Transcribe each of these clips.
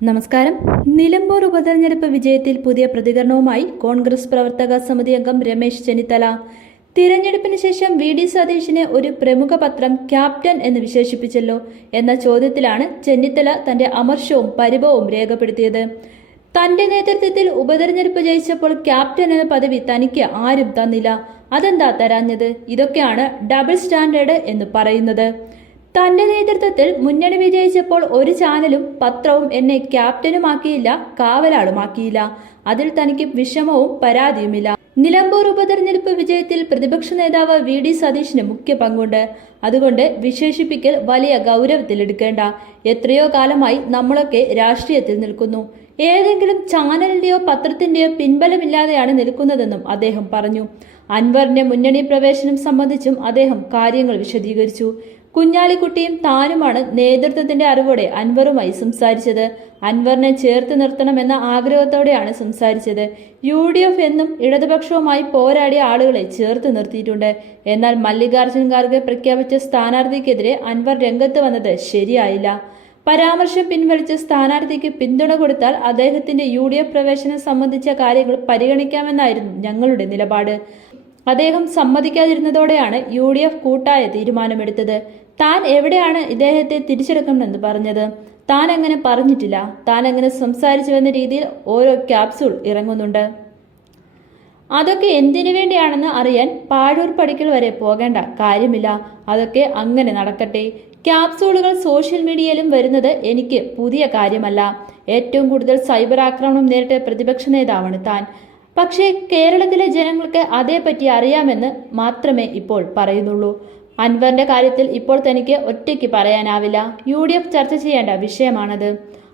നമസ്കാരം. നിലമ്പൂർ ഉപതെരഞ്ഞെടുപ്പ് വിജയത്തിൽ പുതിയ പ്രതികരണവുമായി കോൺഗ്രസ് പ്രവർത്തക സമിതി അംഗം രമേശ് ചെന്നിത്തല. തിരഞ്ഞെടുപ്പിന് ശേഷം വി ഡി സതീഷിനെ ഒരു പ്രമുഖ പത്രം ക്യാപ്റ്റൻ എന്ന് വിശേഷിപ്പിച്ചല്ലോ എന്ന ചോദ്യത്തിലാണ് ചെന്നിത്തല തന്റെ അമർഷവും പരിഭവവും രേഖപ്പെടുത്തിയത്. തന്റെ നേതൃത്വത്തിൽ ഉപതെരഞ്ഞെടുപ്പ് ജയിച്ചപ്പോൾ ക്യാപ്റ്റൻ എന്ന പദവി തനിക്ക് ആരും തന്നില്ല. അതെന്താ തരാഞ്ഞത്? ഇതൊക്കെയാണ് ഡബിൾ സ്റ്റാൻഡേർഡ് എന്ന് പറയുന്നത്. തന്റെ നേതൃത്വത്തിൽ മുന്നണി വിജയിച്ചപ്പോൾ ഒരു ചാനലും പത്രവും എന്നെ ക്യാപ്റ്റനുമാക്കിയില്ല കാവലാളുമാക്കിയില്ല. അതിൽ തനിക്ക് വിഷമവും പരാതിയുമില്ല. നിലമ്പൂർ ഉപതെരഞ്ഞെടുപ്പ് വിജയത്തിൽ പ്രതിപക്ഷ നേതാവ് വി ഡി സതീഷിന് മുഖ്യ പങ്കുണ്ട്. അതുകൊണ്ട് വിശേഷിപ്പിക്കൽ വലിയ ഗൗരവത്തിലെടുക്കേണ്ട. എത്രയോ കാലമായി നമ്മളൊക്കെ രാഷ്ട്രീയത്തിൽ നിൽക്കുന്നു. ഏതെങ്കിലും ചാനലിന്റെയോ പത്രത്തിന്റെയോ പിൻബലമില്ലാതെയാണ് നിൽക്കുന്നതെന്നും അദ്ദേഹം പറഞ്ഞു. അൻവറിന്റെ മുന്നണി പ്രവേശനം സംബന്ധിച്ചും അദ്ദേഹം കാര്യങ്ങൾ വിശദീകരിച്ചു. കുഞ്ഞാലിക്കുട്ടിയും താനുമാണ് നേതൃത്വത്തിന്റെ അറിവോടെ അൻവറുമായി സംസാരിച്ചത്. അൻവറിനെ ചേർത്ത് നിർത്തണമെന്ന ആഗ്രഹത്തോടെയാണ് സംസാരിച്ചത്. യു ഡി എഫ് എന്നും ഇടതുപക്ഷവുമായി പോരാടിയ ആളുകളെ ചേർത്ത് നിർത്തിയിട്ടുണ്ട്. എന്നാൽ മല്ലികാർജുൻ ഖാർഗെ പ്രഖ്യാപിച്ച സ്ഥാനാർത്ഥിക്കെതിരെ അൻവർ രംഗത്ത് വന്നത് ശരിയായില്ല. പരാമർശം പിൻവലിച്ച് സ്ഥാനാർത്ഥിക്ക് പിന്തുണ കൊടുത്താൽ അദ്ദേഹത്തിന്റെ യു ഡി എഫ് പ്രവേശനം സംബന്ധിച്ച കാര്യങ്ങൾ പരിഗണിക്കാമെന്നായിരുന്നു ഞങ്ങളുടെ നിലപാട്. അദ്ദേഹം സമ്മതിക്കാതിരുന്നതോടെയാണ് യു ഡി എഫ് കൂട്ടായ തീരുമാനമെടുത്തത്. താൻ എവിടെയാണ് ഇദ്ദേഹത്തെ തിരിച്ചെടുക്കണമെന്ന് പറഞ്ഞത്? താൻ അങ്ങനെ പറഞ്ഞിട്ടില്ല. താൻ അങ്ങനെ സംസാരിച്ചുവെന്ന രീതിയിൽ ഓരോ ക്യാപ്സൂൾ ഇറങ്ങുന്നുണ്ട്. അതൊക്കെ എന്തിനു വേണ്ടിയാണെന്ന് അറിയാൻ പാഴൂർ പടിക്കൽ വരെ പോകേണ്ട കാര്യമില്ല. അതൊക്കെ അങ്ങനെ നടക്കട്ടെ. ക്യാപ്സൂളുകൾ സോഷ്യൽ മീഡിയയിലും വരുന്നത് എനിക്ക് പുതിയ കാര്യമല്ല. ഏറ്റവും കൂടുതൽ സൈബർ ആക്രമണം നേരിട്ട പ്രതിപക്ഷ നേതാവാണ് താൻ. പക്ഷേ കേരളത്തിലെ ജനങ്ങൾക്ക് അതേപ്പറ്റി അറിയാമെന്ന് മാത്രമേ ഇപ്പോൾ പറയുന്നുള്ളൂ. അൻവറിന്റെ കാര്യത്തിൽ ഇപ്പോൾ തനിക്ക് ഒറ്റയ്ക്ക് പറയാനാവില്ല. യു ഡി എഫ് ചർച്ച ചെയ്യേണ്ട വിഷയമാണത്.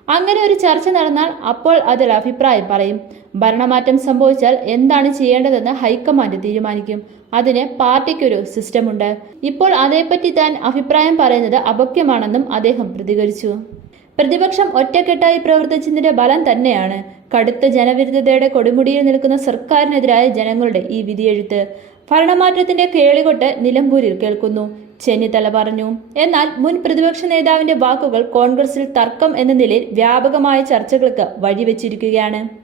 അങ്ങനെ ഒരു ചർച്ച നടന്നാൽ അപ്പോൾ അതിൽ അഭിപ്രായം പറയും. ഭരണമാറ്റം സംഭവിച്ചാൽ എന്താണ് ചെയ്യേണ്ടതെന്ന് ഹൈക്കമാൻഡ് തീരുമാനിക്കും. അതിന് പാർട്ടിക്കൊരു സിസ്റ്റമുണ്ട്. ഇപ്പോൾ അതേപ്പറ്റി താൻ അഭിപ്രായം പറയുന്നത് അപക്യമാണെന്നും അദ്ദേഹം പ്രതികരിച്ചു. പ്രതിപക്ഷം ഒറ്റക്കെട്ടായി പ്രവർത്തിച്ചതിന്റെ ബലം തന്നെയാണ്. കടുത്ത ജനവിരുദ്ധതയുടെ കൊടുമുടിയിൽ നിൽക്കുന്ന സർക്കാരിനെതിരായ ജനങ്ങളുടെ ഈ വിധിയെഴുത്ത് ഭരണമാറ്റത്തിന്റെ കേളികൊട്ട് നിലമ്പൂരിൽ കേൾക്കുന്നു. ചെന്നിത്തല പറഞ്ഞു. എന്നാൽ മുൻ പ്രതിപക്ഷ നേതാവിന്റെ വാക്കുകൾ കോൺഗ്രസിൽ തർക്കം എന്ന നിലയിൽ വ്യാപകമായ ചർച്ചകൾക്ക് വഴിവെച്ചിരിക്കുകയാണ്.